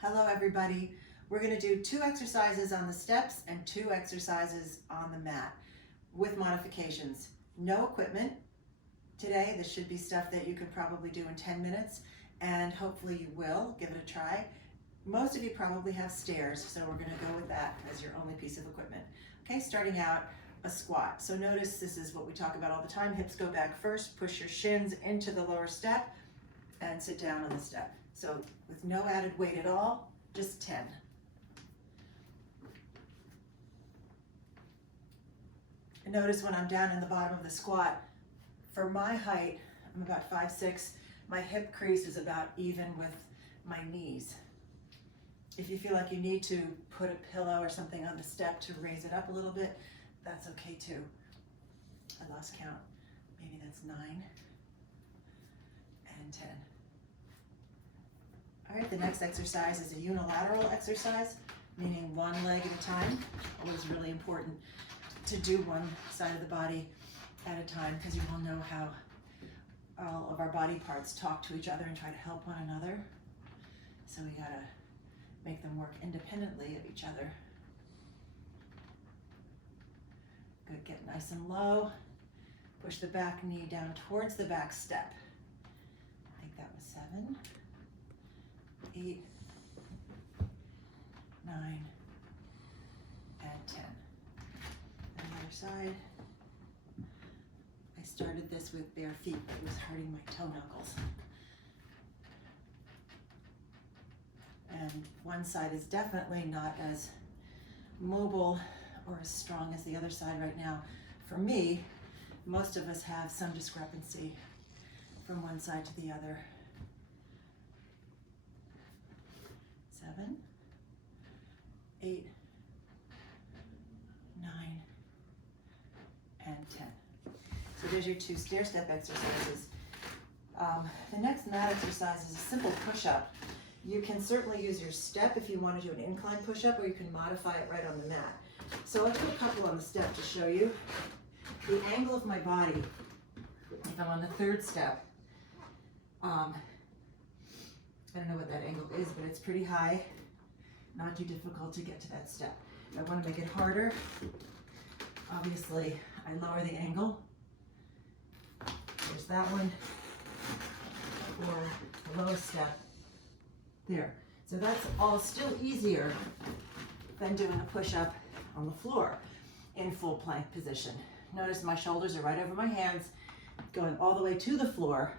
Hello everybody. We're going to do 2 exercises on the steps and 2 exercises on the mat with modifications. No equipment. Today this should be stuff that you could probably do in 10 minutes and hopefully you will. Give it a try. Most of you probably have stairs, so we're going to go with that as your only piece of equipment. Okay, starting out, a squat. So notice this is what we talk about all the time. Hips go back first, push your shins into the lower step and sit down on the step. So with no added weight at all, just 10. And notice when I'm down in the bottom of the squat, for my height, I'm about 5'6", my hip crease is about even with my knees. If you feel like you need to put a pillow or something on the step to raise it up a little bit, that's okay too. I lost count. Maybe that's 9 and 10. All right, the next exercise is a unilateral exercise, meaning one leg at a time. Always really important to do one side of the body at a time because you all know how all of our body parts talk to each other and try to help one another. So we gotta make them work independently of each other. Good, get nice and low. Push the back knee down towards the back step. I think that was 7. 8, 9, and 10. And the other side. I started this with bare feet, but it was hurting my toe knuckles. And one side is definitely not as mobile or as strong as the other side right now. For me, most of us have some discrepancy from one side to the other. 7, 8, 9, and 10. So there's your 2 stair step exercises. The next mat exercise is a simple push-up. You can certainly use your step if you want to do an incline push-up, or you can modify it right on the mat. So I'll do a couple on the step to show you. The angle of my body, if I'm on the 3rd step, I don't know what that angle is, but it's pretty high. Not too difficult to get to that step. If I want to make it harder, obviously I lower the angle. There's that one, or the lowest step there. So that's all still easier than doing a push-up on the floor in full plank position. Notice my shoulders are right over my hands, going all the way to the floor.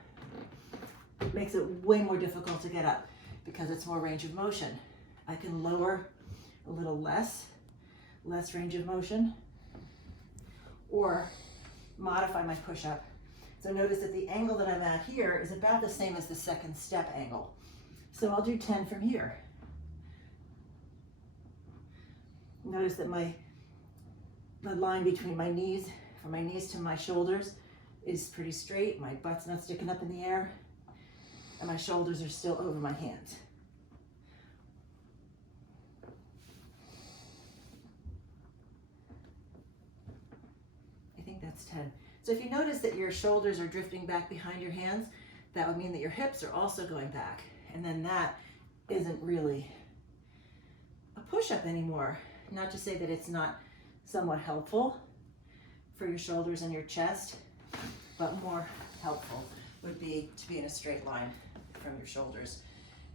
It makes it way more difficult to get up because it's more range of motion. I can lower a little less range of motion, or modify my push-up. So notice that the angle that I'm at here is about the same as the 2nd step angle. So I'll do 10 from here. Notice that the line between my knees, from my knees to my shoulders, is pretty straight. My butt's not sticking up in the air, and my shoulders are still over my hands. I think that's 10. So if you notice that your shoulders are drifting back behind your hands, that would mean that your hips are also going back. And then that isn't really a push-up anymore. Not to say that it's not somewhat helpful for your shoulders and your chest, but more helpful would be to be in a straight line from your shoulders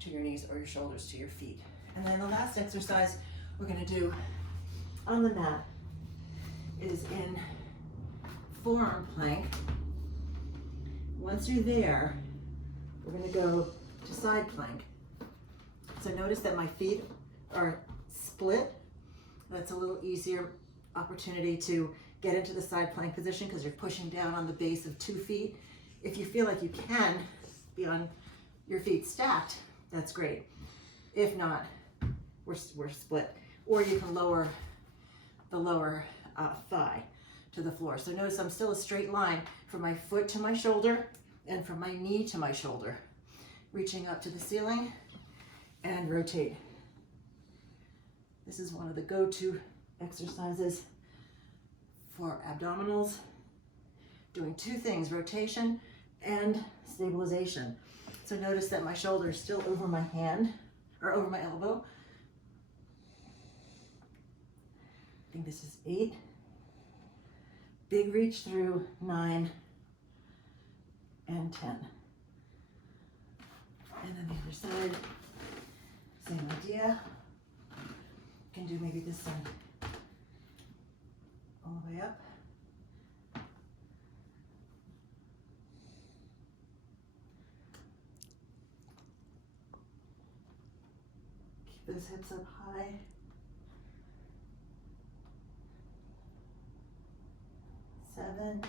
to your knees, or your shoulders to your feet. And then the last exercise we're going to do on the mat is in forearm plank. Once you're there, we're going to go to side plank. So notice that my feet are split. That's a little easier opportunity to get into the side plank position because you're pushing down on the base of 2 feet. If you feel like you can be on your feet stacked, that's great. If not, we're split. Or you can lower the lower thigh to the floor. So notice I'm still a straight line from my foot to my shoulder and from my knee to my shoulder. Reaching up to the ceiling and rotate. This is one of the go-to exercises for abdominals. Doing 2 things, rotation and stabilization. So notice that my shoulder is still over my hand, or over my elbow. I think this is 8. Big reach through, 9 and 10. And then the other side, same idea. You can do maybe this side all the way up. Keep those hips up high. 7,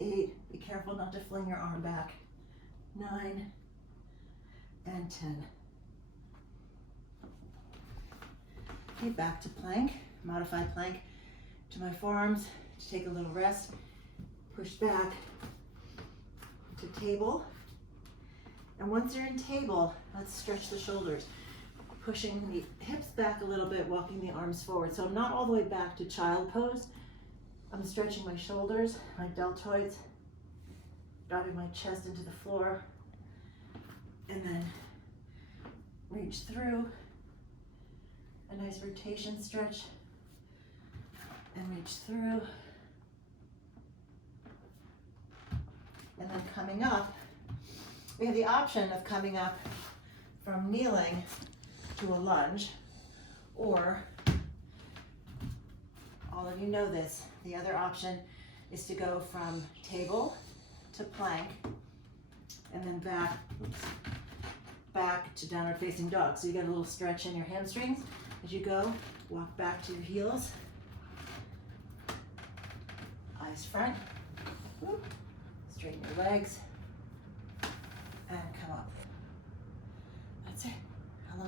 8, be careful not to fling your arm back. 9 and 10. Okay, back to plank, modified plank. To my forearms to take a little rest. Push back to table. And once you're in table, let's stretch the shoulders. Pushing the hips back a little bit, walking the arms forward. So I'm not all the way back to child pose. I'm stretching my shoulders, my deltoids, driving my chest into the floor, and then reach through, a nice rotation stretch, and reach through, and then coming up, we have the option of coming up from kneeling to a lunge, or all of you know this, the other option is to go from table to plank and then back to downward facing dog. So you get a little stretch in your hamstrings as you go. Walk back to your heels. Eyes front. Straighten your legs and come up.